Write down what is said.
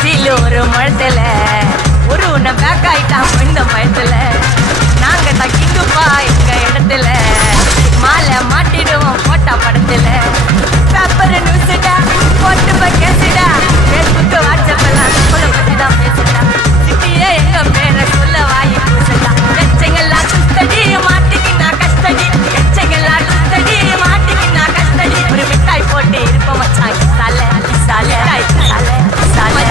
steel ஒரு முழத்துல ஒரு உன்னை பேக் ஆயிட்டான் இந்த பயத்துல நாங்க தான் கிங்குப்பா எங்க இடத்துல மாலை மாட்டிடுவோம் போட்டா படத்துல